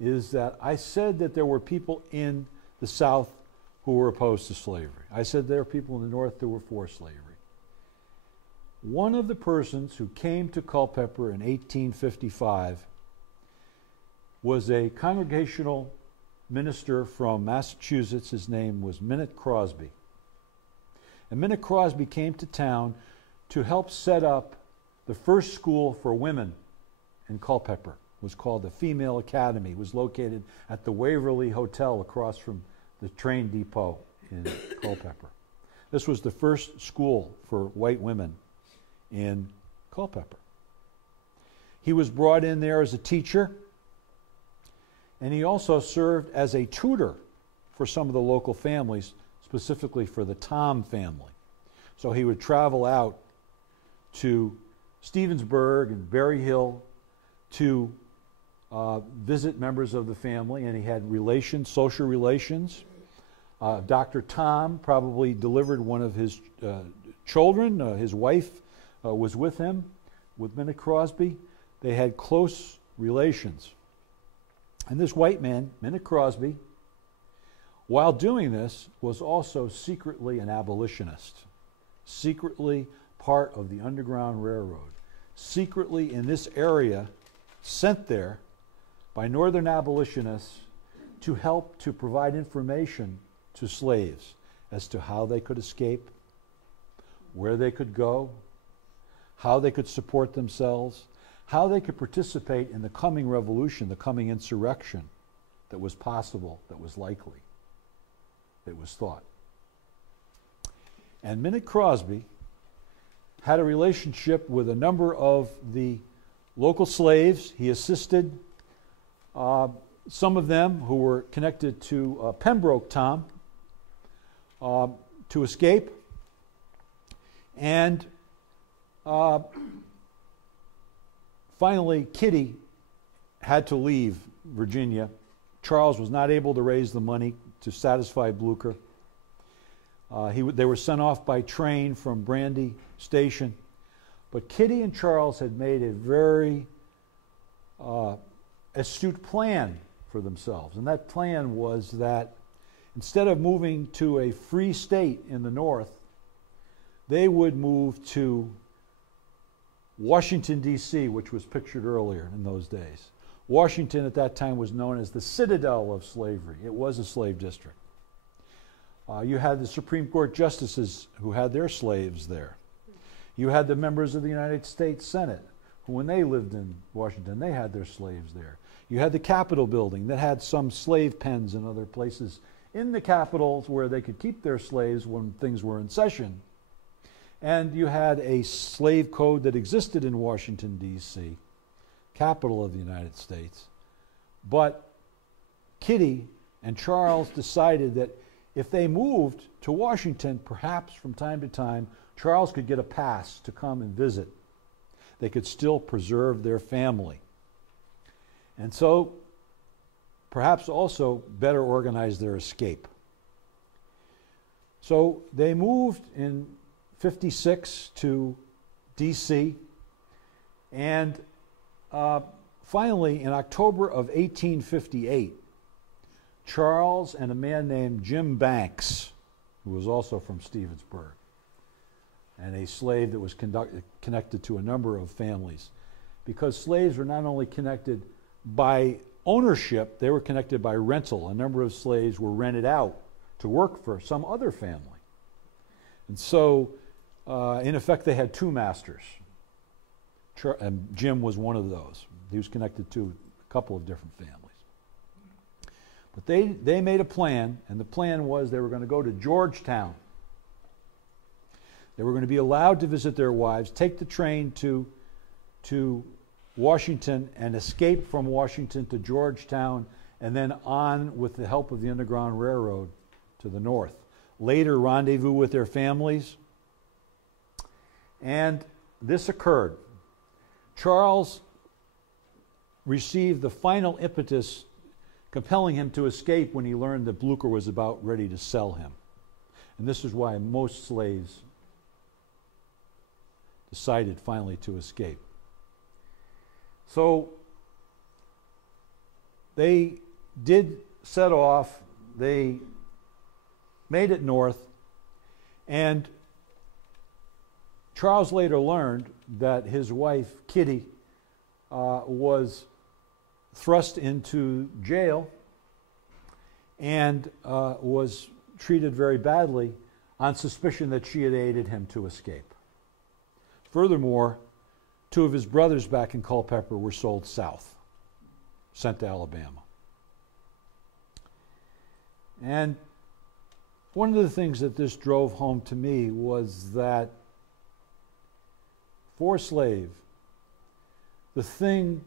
is that I said that there were people in the South who were opposed to slavery. I said there were people in the North who were for slavery. One of the persons who came to Culpeper in 1855 was a congregational minister from Massachusetts. His name was Minute Crosby. And Minute Crosby came to town to help set up the first school for women in Culpeper. It was called the Female Academy. It was located at the Waverly Hotel across from the train depot in Culpeper. This was the first school for white women in Culpeper. He was brought in there as a teacher, and he also served as a tutor for some of the local families, specifically for the Tom family. So he would travel out to Stevensburg and Berry Hill to visit members of the family, and he had relations, social relations. Dr. Tom probably delivered one of his children. His wife was with him, with Minute Crosby. They had close relations. And this white man, Minute Crosby, while doing this, was also secretly an abolitionist, secretly part of the Underground Railroad, secretly in this area, sent there by Northern abolitionists to help to provide information to slaves as to how they could escape, where they could go, how they could support themselves, how they could participate in the coming revolution, the coming insurrection that was possible, that was likely, that was thought. And Minute Crosby had a relationship with a number of the local slaves. He assisted some of them who were connected to Pembroke Tom to escape. And finally, Kitty had to leave Virginia. Charles was not able to raise the money to satisfy Blucher. They were sent off by train from Brandy Station. But Kitty and Charles had made a very astute plan for themselves. And that plan was that instead of moving to a free state in the North, they would move to Washington, D.C., which was pictured earlier in those days. Washington at that time was known as the citadel of slavery. It was a slave district. You had the Supreme Court justices who had their slaves there. You had the members of the United States Senate who, when they lived in Washington, they had their slaves there. You had the Capitol building that had some slave pens and other places in the capitals where they could keep their slaves when things were in session. And you had a slave code that existed in Washington, D.C., capital of the United States. But Kitty and Charles decided that if they moved to Washington, perhaps from time to time, Charles could get a pass to come and visit. They could still preserve their family. And so, perhaps also better organize their escape. So they moved in 56 to D.C. and finally, in October of 1858, Charles and a man named Jim Banks, who was also from Stevensburg, and a slave that was connected to a number of families, because slaves were not only connected by ownership, they were connected by rental. A number of slaves were rented out to work for some other family. And so, in effect, they had two masters. And Jim was one of those. He was connected to a couple of different families. But they made a plan, and the plan was they were going to go to Georgetown. They were going to be allowed to visit their wives, take the train to Washington, and escape from Washington to Georgetown, and then on with the help of the Underground Railroad to the north. Later, rendezvous with their families. And this occurred. Charles received the final impetus compelling him to escape when he learned that Blucher was about ready to sell him. And this is why most slaves decided finally to escape. So they did set off. They made it north, and Charles later learned that his wife, Kitty, was thrust into jail and was treated very badly on suspicion that she had aided him to escape. Furthermore, 2 of his brothers back in Culpeper were sold south, sent to Alabama. And one of the things that this drove home to me was that for a slave, the thing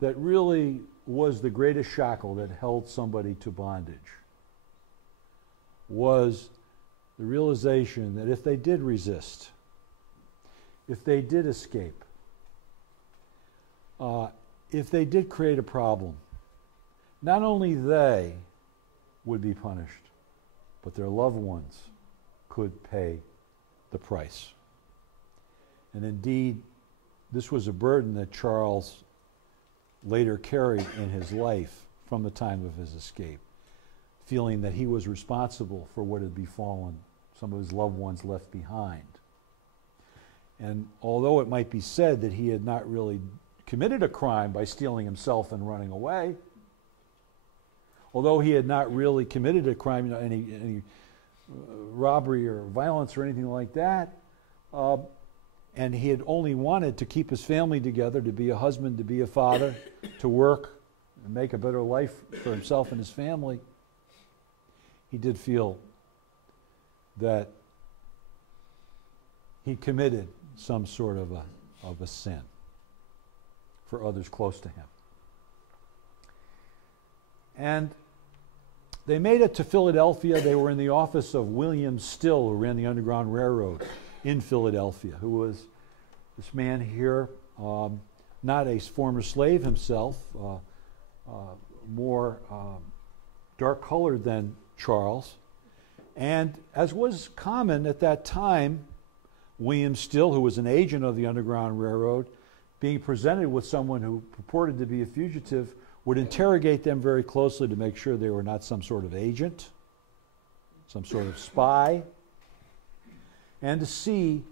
that really was the greatest shackle that held somebody to bondage was the realization that if they did resist, if they did escape, if they did create a problem, not only they would be punished, but their loved ones could pay the price. And indeed, this was a burden that Charles later carried in his life from the time of his escape, feeling that he was responsible for what had befallen some of his loved ones left behind. And although it might be said that he had not really committed a crime by stealing himself and running away, although he had not really committed a crime, any robbery or violence or anything like that, and he had only wanted to keep his family together, to be a husband, to be a father, to work and make a better life for himself and his family, he did feel that he committed some sort of a sin for others close to him. And they made it to Philadelphia. They were in the office of William Still, who ran the Underground Railroad in Philadelphia, who was this man here, not a former slave himself, more dark-colored than Charles. And as was common at that time, William Still, who was an agent of the Underground Railroad, being presented with someone who purported to be a fugitive, would interrogate them very closely to make sure they were not some sort of agent, some sort of spy, and to see,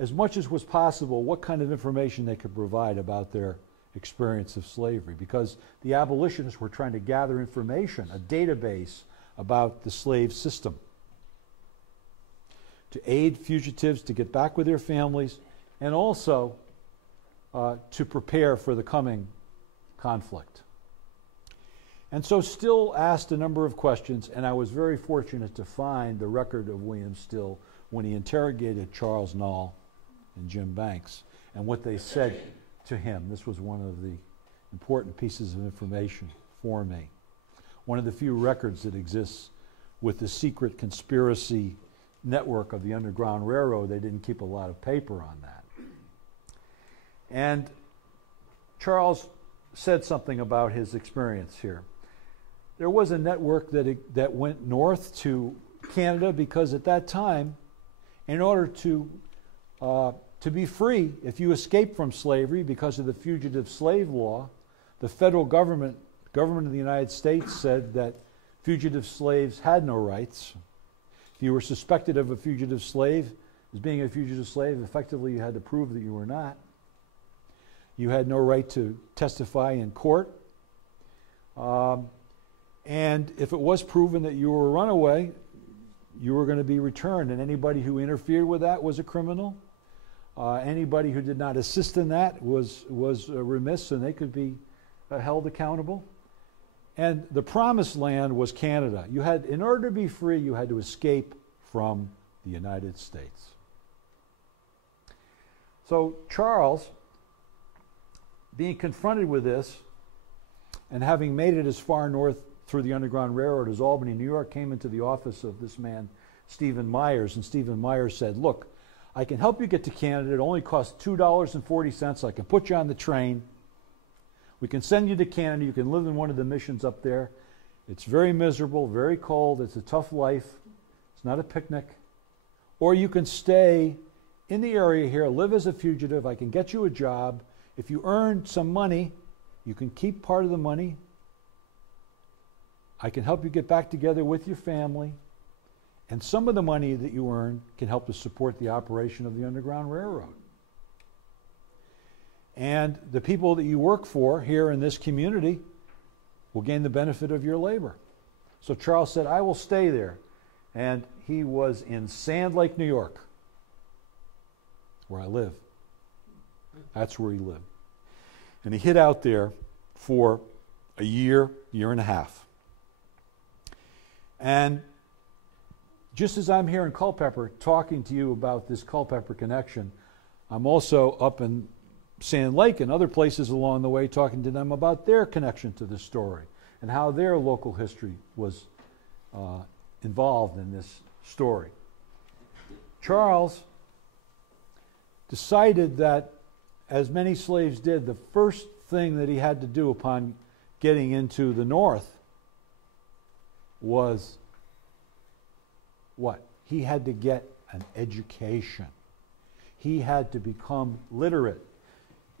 as much as was possible, what kind of information they could provide about their experience of slavery, because the abolitionists were trying to gather information, a database about the slave system, to aid fugitives to get back with their families, and also to prepare for the coming conflict. And so Still asked a number of questions, and I was very fortunate to find the record of William Still when he interrogated Charles Knoll and Jim Banks, and what they said to him. This was one of the important pieces of information for me. One of the few records that exists with the secret conspiracy network of the Underground Railroad. They didn't keep a lot of paper on that. And Charles said something about his experience here. There was a network that went north to Canada, because at that time, in order to be free, if you escaped from slavery because of the fugitive slave law, the federal government of the United States said that fugitive slaves had no rights. If you were suspected of a fugitive slave, as being a fugitive slave, effectively you had to prove that you were not. You had no right to testify in court. And if it was proven that you were a runaway, you were going to be returned, and anybody who interfered with that was a criminal. Anybody who did not assist in that was remiss, and they could be held accountable. And the promised land was Canada. You had, in order to be free, you had to escape from the United States. So Charles, being confronted with this, and having made it as far north through the Underground Railroad as Albany, New York, came into the office of this man, Stephen Myers, and Stephen Myers said, "Look, I can help you get to Canada. It only costs $2.40. I can put you on the train. We can send you to Canada. You can live in one of the missions up there. It's very miserable, very cold. It's a tough life. It's not a picnic. Or you can stay in the area here, live as a fugitive. I can get you a job. If you earn some money, you can keep part of the money I can help you get back together with your family, and some of the money that you earn can help to support the operation of the Underground Railroad. And the people that you work for here in this community will gain the benefit of your labor. So Charles said, I will stay there. And he was in Sand Lake, New York, where I live. That's where he lived. And he hid out there for a year, year and a half. And just as I'm here in Culpeper talking to you about this Culpeper connection, I'm also up in Sand Lake and other places along the way talking to them about their connection to this story and how their local history was involved in this story. Charles decided that, as many slaves did, the first thing that he had to do upon getting into the North was what? He had to get an education. He had to become literate.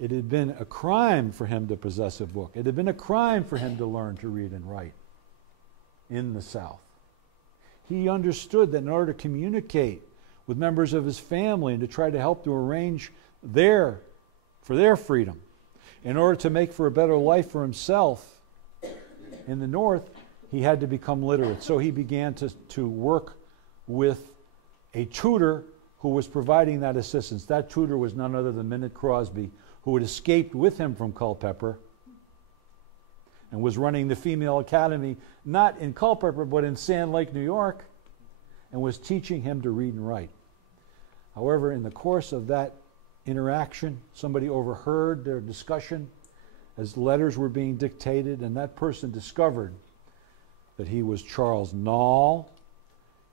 It had been a crime for him to possess a book. It had been a crime for him to learn to read and write in the South. He understood that in order to communicate with members of his family and to try to help to arrange for their freedom, in order to make for a better life for himself in the North, he had to become literate. So he began to work with a tutor who was providing that assistance. That tutor was none other than Minute Crosby, who had escaped with him from Culpeper and was running the female academy, not in Culpeper, but in Sand Lake, New York, and was teaching him to read and write. However, in the course of that interaction, somebody overheard their discussion as letters were being dictated, and that person discovered that he was Charles Nall.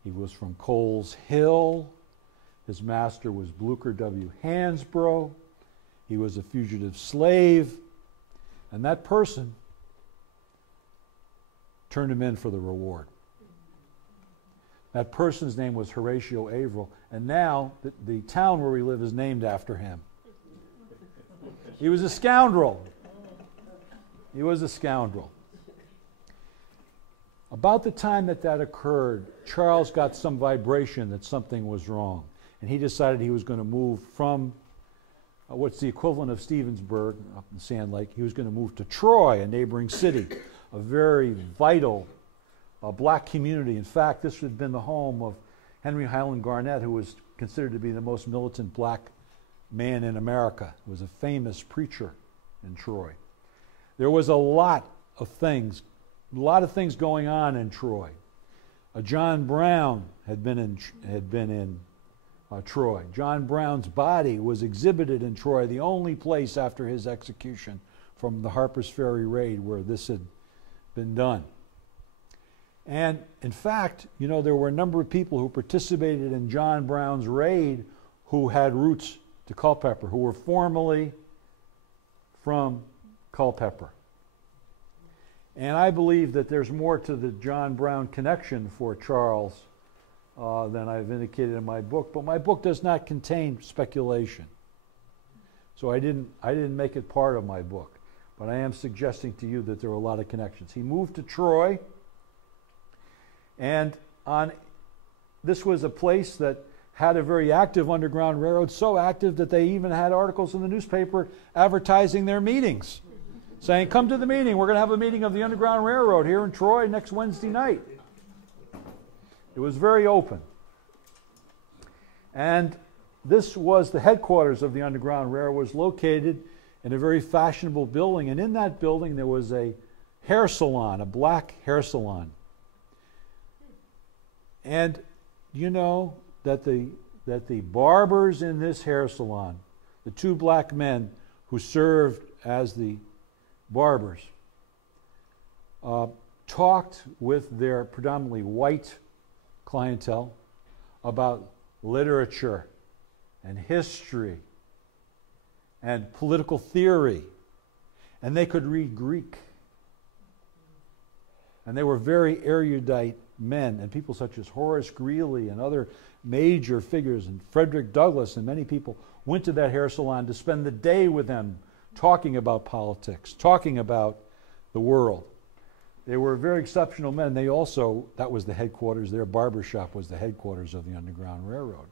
He was from Coles Hill. His master was Blucher W. Hansbrough. He was a fugitive slave. And that person turned him in for the reward. That person's name was Horatio Averill, and now the town where we live is named after him. He was a scoundrel. He was a scoundrel. About the time that occurred, Charles got some vibration that something was wrong, and he decided he was going to move from what's the equivalent of Stevensburg up in Sand Lake. He was going to move to Troy, a neighboring city, a very vital black community. In fact, this had been the home of Henry Highland Garnett, who was considered to be the most militant black man in America. He was a famous preacher in Troy. There was a lot of things going on in Troy. John Brown had been in Troy. John Brown's body was exhibited in Troy, the only place after his execution from the Harper's Ferry raid where this had been done. And in fact, you know, there were a number of people who participated in John Brown's raid who had roots to Culpeper, who were formerly from Culpeper. And I believe that there's more to the John Brown connection for Charles than I've indicated in my book, but my book does not contain speculation. So I didn't make it part of my book, but I am suggesting to you that there are a lot of connections. He moved to Troy, and this was a place that had a very active Underground Railroad, so active that they even had articles in the newspaper advertising their meetings, saying, come to the meeting, we're going to have a meeting of the Underground Railroad here in Troy next Wednesday night. It was very open. And this was the headquarters of the Underground Railroad. It was located in a very fashionable building, and in that building there was a hair salon, a black hair salon. And you know that the barbers in this hair salon, the two black men who served as the barbers, talked with their predominantly white clientele about literature and history and political theory, and they could read Greek. And they were very erudite men, and people such as Horace Greeley and other major figures, and Frederick Douglass, and many people went to that hair salon to spend the day with them talking about politics, talking about the world. They were very exceptional men. They also, that was the headquarters, their barber shop was the headquarters of the Underground Railroad.